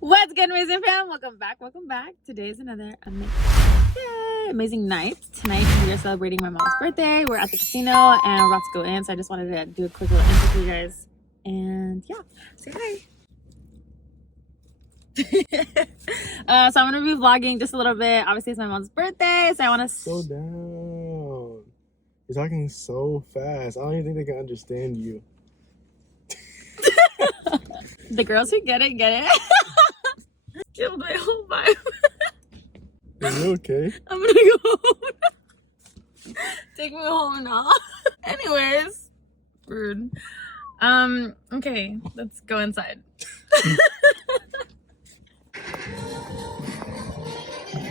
What's good, Amazing Fam? Welcome back. Today is another amazing night. Tonight we are celebrating my mom's birthday. We're at the casino and we're about to go in, so I just wanted to do a quick little intro for you guys. And yeah, say hi. So I'm gonna be vlogging just a little bit. Obviously, it's my mom's birthday, so I want to slow down. You're talking so fast. I don't even think they can understand you. The girls who get it, get it. Killed my whole vibe. Are you okay? I'm gonna go home. Take me home now. Anyways, rude. Okay, let's go inside.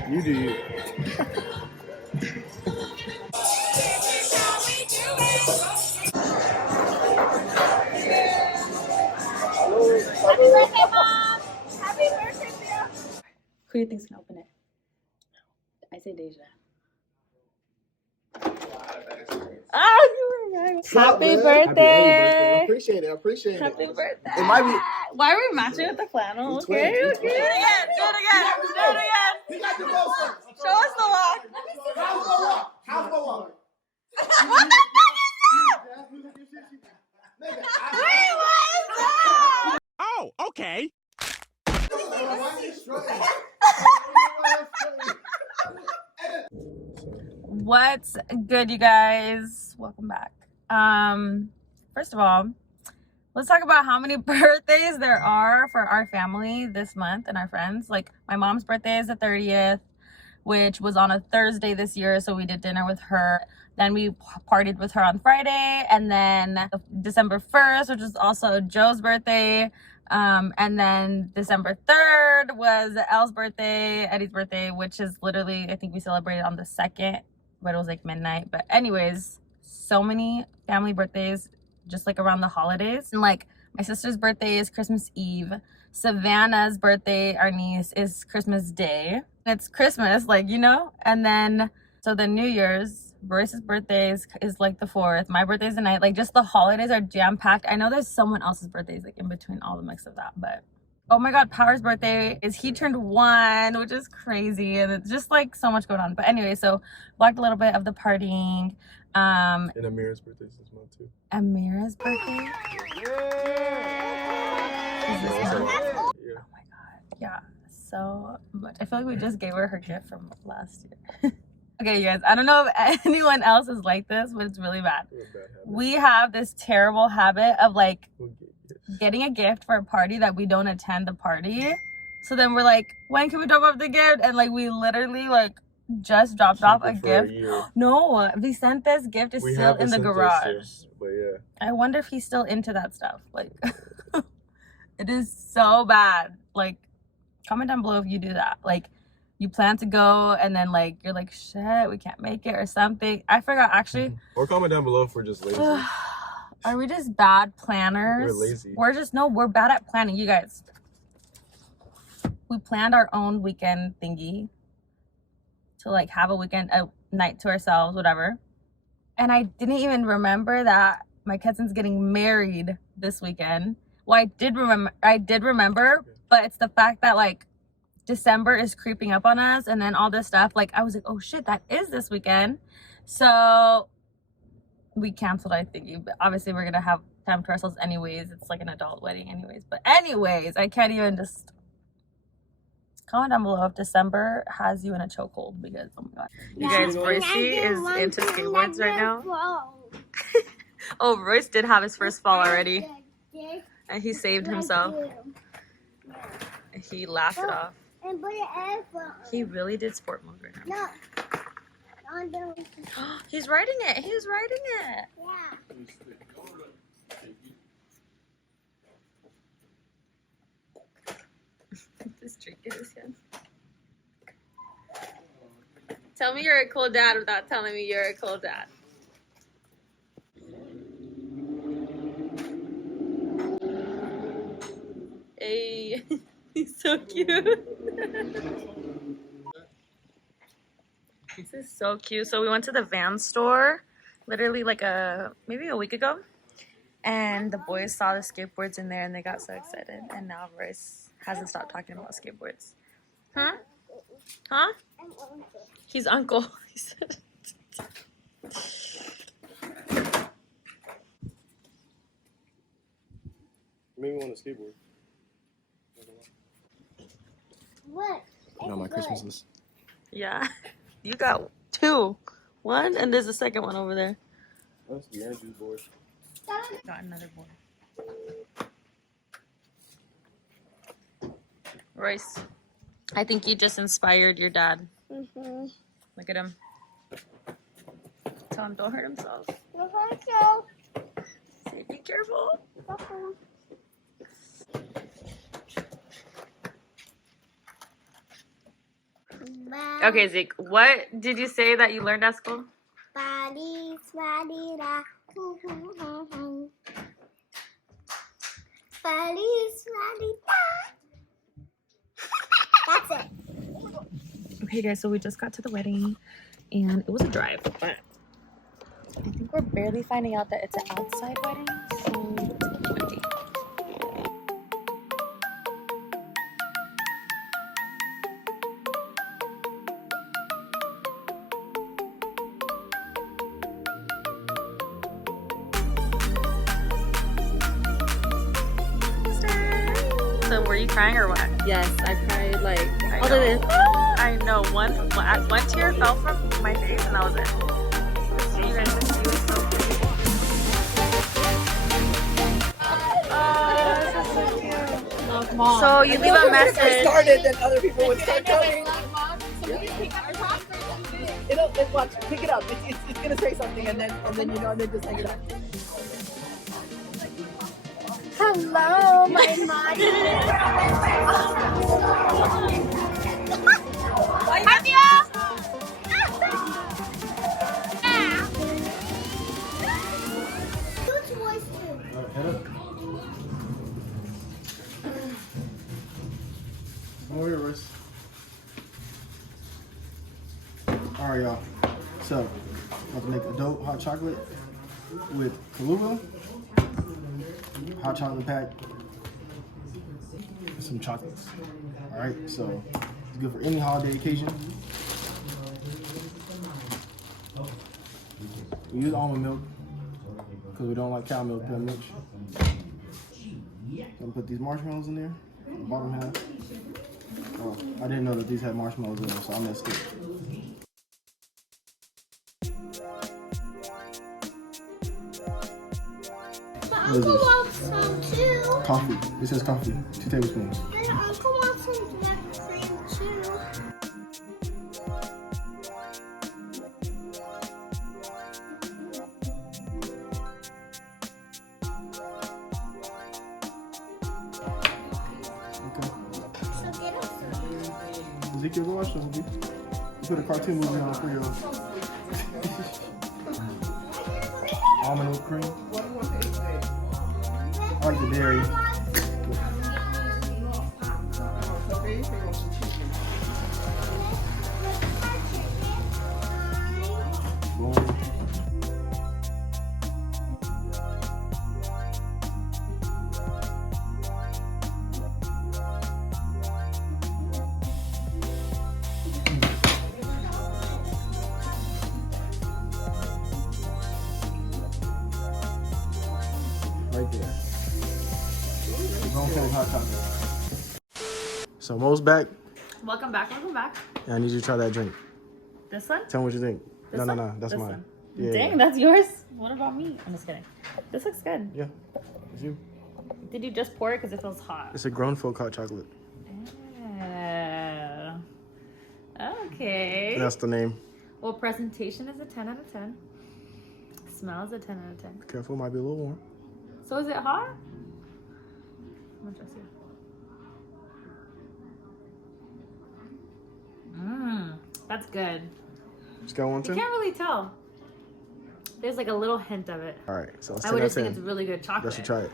You do you. Happy birthday, Mom! Happy birthday, Mia! Who do you think's gonna open it? I say Deja. Happy birthday! I appreciate it. Happy birthday! It might be. Why are we matching with the flannel? Okay. Do it again. He got the most. Show us the walk. How's the walk? Oh, okay. What's good, you guys? Welcome back. First of all, let's talk about how many birthdays there are for our family this month and our friends. Like, my mom's birthday is the 30th, which was on a Thursday this year, so we did dinner with her. Then we partied with her on Friday, and then December 1st, which is also Joe's birthday. And then December 3rd was Elle's birthday, Eddie's birthday, which is literally, I think we celebrated on the 2nd, but it was like midnight. But anyways, so many family birthdays just like around the holidays. And like, my sister's birthday is Christmas Eve. Savannah's birthday, our niece, is Christmas Day. It's Christmas, like, you know. And then so the New Year's, Royce's birthday is like the 4th. My birthday's the 9th. Like, just the holidays are jam-packed. I know there's someone else's birthdays like in between all the mix of that, but oh my god, Power's birthday is, he turned 1, which is crazy, and it's just like so much going on. But anyway, so vlogged a little bit of the partying. And Amira's birthday's this month too. Amira's birthday? Is this month? Yeah. Oh my god, yeah, so much. I feel like we just gave her her gift from last year. Okay, you guys, I don't know if anyone else is like this, but it's really bad. We have this terrible habit of like getting a gift for a party that we don't attend the party. So then we're like, when can we drop off the gift? And like, we literally like just dropped off a gift. No, Vicente's gift is still in the garage. But yeah. I wonder if he's still into that stuff. Like, it is so bad. Like, comment down below if you do that. Like, you plan to go and then like you're like, shit, we can't make it or something. I forgot actually. Or comment down below if we're just lazy. Are we just bad planners? We're lazy. We're bad at planning, you guys. We planned our own weekend thingy to like have a night to ourselves, whatever. And I didn't even remember that my cousin's getting married this weekend. Well, I did remember, but it's the fact that like December is creeping up on us and then all this stuff. Like, I was like, oh shit, that is this weekend. So we canceled, I think. But obviously we're gonna have time to ourselves anyways. It's like an adult wedding anyways. But anyways, I can't even just comment down below if December has you in a chokehold, because oh my god. You guys, Royce is into skateboards right now. Oh, Royce did have his first fall already. And he saved himself. He laughed it off. He really did sport mode right now. No. He's riding it. He's riding it. Yeah. This drink in his hand. Tell me you're a cool dad without telling me you're a cool dad. Hey, he's so cute. This is so cute. So we went to the Van store literally like maybe a week ago, And the boys saw the skateboards in there and they got so excited. And now Royce hasn't stopped talking about skateboards. Huh? Huh? He's uncle. He said. Maybe want a skateboard. What? You know my Christmas list. Yeah. You got 2. 1 and there's a second one over there. That's the Andrew's board. Got another board. Royce, I think you just inspired your dad. Mm-hmm. Look at him. Tell him don't hurt himself. Say, be careful. Okay, Zeke, what did you say that you learned at school? That's it. Okay, guys, so we just got to the wedding, and it was a drive, but I think we're barely finding out that it's an outside wedding, so it's empty. So were you crying or what? Yes, I cried like I all the way. know. I know. One tear fell from my face, and that was it. You guys, this view is so pretty. Oh, this is so cute. Love mom. So you leave a If I message. started, then other people would start coming. It'll watch, pick it up. It's gonna say something, and then you know, and then just hang it up. Hello, my mommy. Come over here, Royce. Alright, y'all. So, I'm about to make adult hot chocolate with Kahlua, hot chocolate pack, and some chocolates. Alright, so it's good for any holiday occasion. We use almond milk because we don't like cow milk that much. So I'm gonna put these marshmallows in there, the bottom half. Oh, I didn't know that these had marshmallows in them, so I messed it. But Uncle wants some too. Coffee. It says coffee. 2 tablespoons. And Uncle wants some black cream too. Okay. So get us some. Ezekiel, go watch something. You put a cartoon movie on for your almond milk cream. I like the dairy. Boom. Right there. We're going for hot chocolate. So Mo's back, Welcome back. Welcome back. and I need you to try that drink. This one? Tell me what you think. This No, one? that's This mine. one. Yeah, Dang, yeah. that's yours. What about me? I'm just kidding. This looks good. Yeah, it's you. Did you just pour it because it feels hot? It's a grown folk hot chocolate. Okay. That's the name. Well, presentation is a 10 out of 10. Smell is a 10 out of 10. Careful, might be a little warm. So is it hot? I'm gonna see. That's good. Just got one, You too? can't really tell. There's like a little hint of it. All right, so it's I 10 would out of just think 10. it's really good chocolate. You should try it.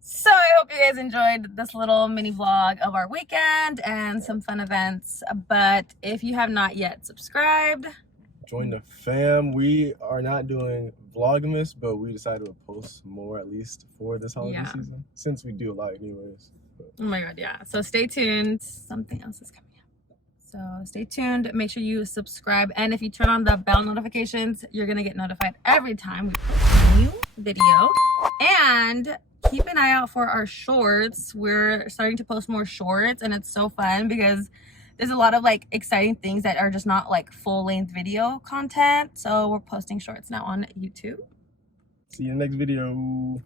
So I hope you guys enjoyed this little mini vlog of our weekend and some fun events. But if you have not yet subscribed, Join the fam. We are not doing Vlogmas, but we decided to post more at least for this holiday season, since we do a lot anyways. But. Oh my god, yeah. So stay tuned. Something else is coming up. So stay tuned. Make sure you subscribe. And if you turn on the bell notifications, you're going to get notified every time we post a new video. And keep an eye out for our shorts. We're starting to post more shorts, and it's so fun because there's a lot of like exciting things that are just not like full-length video content. So we're posting shorts now on YouTube. See you in the next video.